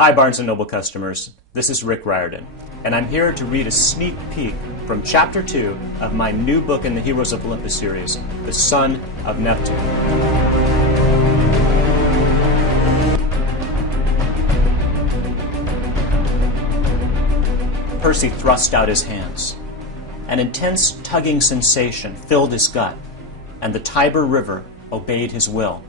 Hi Barnes & Noble customers, this is Rick Riordan, and I'm here to read a sneak peek from Chapter 2 of my new book in the Heroes of Olympus series, The Son of Neptune. Percy thrust out his hands. An intense tugging sensation filled his gut, and the Tiber River obeyed his will.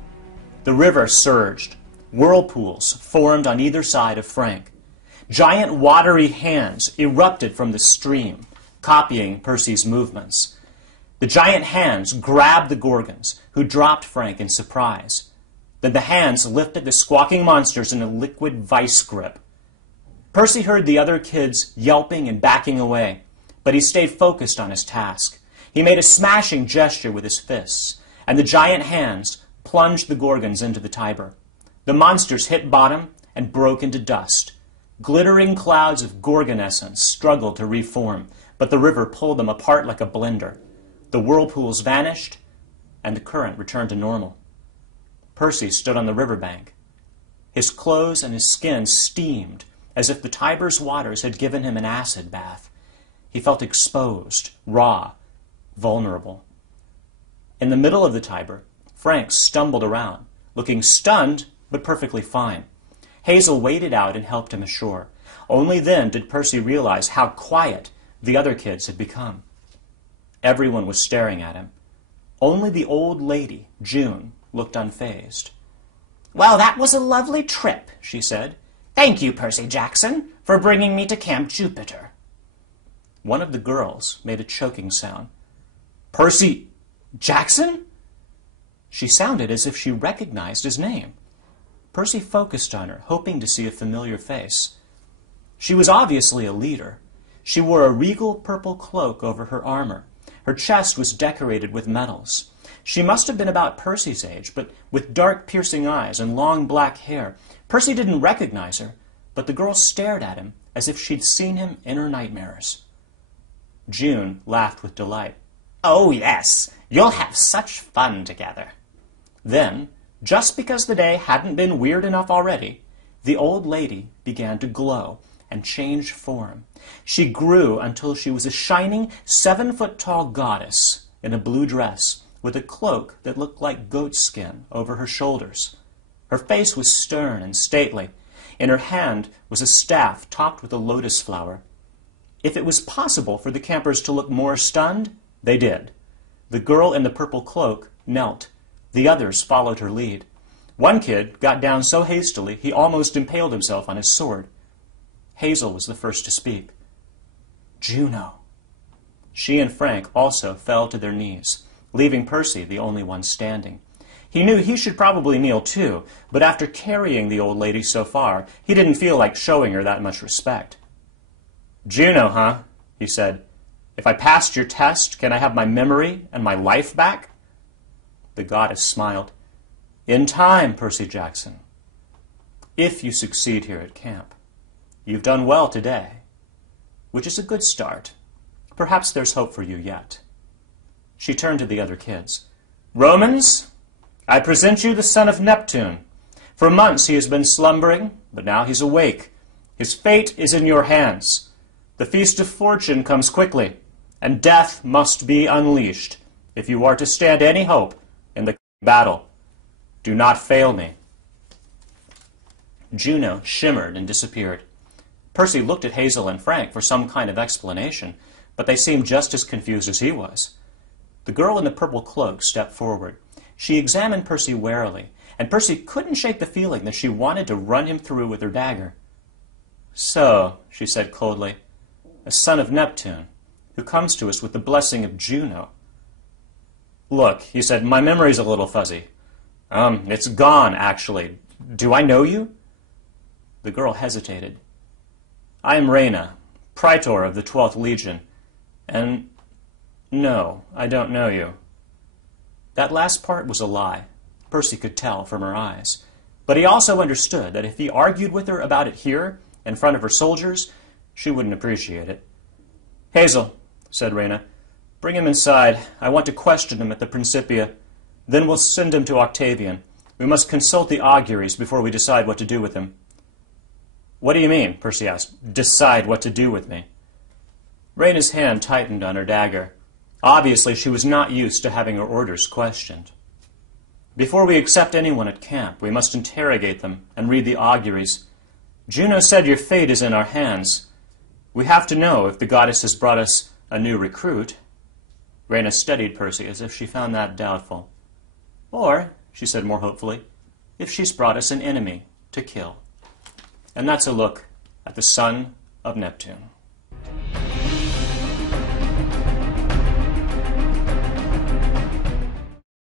The river surged. Whirlpools formed on either side of Frank. Giant watery hands erupted from the stream, copying Percy's movements. The giant hands grabbed the Gorgons, who dropped Frank in surprise. Then the hands lifted the squawking monsters in a liquid vice grip. Percy heard the other kids yelping and backing away, but he stayed focused on his task. He made a smashing gesture with his fists, and the giant hands plunged the Gorgons into the Tiber. The monsters hit bottom and broke into dust. Glittering clouds of Gorgon essence struggled to reform, but the river pulled them apart like a blender. The whirlpools vanished, and the current returned to normal. Percy stood on the riverbank. His clothes and his skin steamed, as if the Tiber's waters had given him an acid bath. He felt exposed, raw, vulnerable. In the middle of the Tiber, Frank stumbled around, looking stunned but perfectly fine. Hazel waded out and helped him ashore. Only then did Percy realize how quiet the other kids had become. Everyone was staring at him. Only the old lady, June, looked unfazed. "Well, that was a lovely trip," she said. "Thank you, Percy Jackson, for bringing me to Camp Jupiter." One of the girls made a choking sound. "Percy Jackson?" She sounded as if she recognized his name. Percy focused on her, hoping to see a familiar face. She was obviously a leader. She wore a regal purple cloak over her armor. Her chest was decorated with medals. She must have been about Percy's age, but with dark, piercing eyes and long black hair. Percy didn't recognize her, but the girl stared at him as if she'd seen him in her nightmares. June laughed with delight. "Oh, yes, you'll have such fun together." Then, just because the day hadn't been weird enough already, the old lady began to glow and change form. She grew until she was a shining 7-foot-tall goddess in a blue dress with a cloak that looked like goat skin over her shoulders. Her face was stern and stately. In her hand was a staff topped with a lotus flower. If it was possible for the campers to look more stunned, they did. The girl in the purple cloak knelt. The others followed her lead. One kid got down so hastily he almost impaled himself on his sword. Hazel was the first to speak. "Juno." She and Frank also fell to their knees, leaving Percy the only one standing. He knew he should probably kneel too, but after carrying the old lady so far, he didn't feel like showing her that much respect. "Juno, huh?" he said. "If I passed your test, can I have my memory and my life back?" The goddess smiled. "In time, Percy Jackson. If you succeed here at camp. You've done well today, which is a good start. Perhaps there's hope for you yet." She turned to the other kids. "Romans, I present you the son of Neptune. For months he has been slumbering, but now he's awake. His fate is in your hands. The feast of fortune comes quickly, and death must be unleashed if you are to stand any hope in the battle. Do not fail me." Juno shimmered and disappeared. Percy looked at Hazel and Frank for some kind of explanation, but they seemed just as confused as he was. The girl in the purple cloak stepped forward. She examined Percy warily, and Percy couldn't shake the feeling that she wanted to run him through with her dagger. "So," she said coldly, "a son of Neptune, who comes to us with the blessing of Juno." "Look," he said, "my memory's a little fuzzy. It's gone, actually. Do I know you?" The girl hesitated. "I am Renan, Praetor of the 12th Legion, and no, I don't know you." That last part was a lie. Percy could tell from her eyes. But he also understood that if he argued with her about it here, in front of her soldiers, she wouldn't appreciate it. "Hazel," said Renan, "bring him inside. I want to question him at the Principia. Then we'll send him to Octavian. We must consult the auguries before we decide what to do with him." What do you mean? Percy asked. Decide what to do with me. Rhaina's hand tightened on her dagger. Obviously, she was not used to having her orders questioned. Before we accept anyone at camp, we must interrogate them and read the auguries. Juno said your fate is in our hands. We have to know if the goddess has brought us a new recruit. Rhaina studied Percy as if she found that doubtful. Or, she said more hopefully, if she's brought us an enemy to kill. And that's a look at the son of Neptune.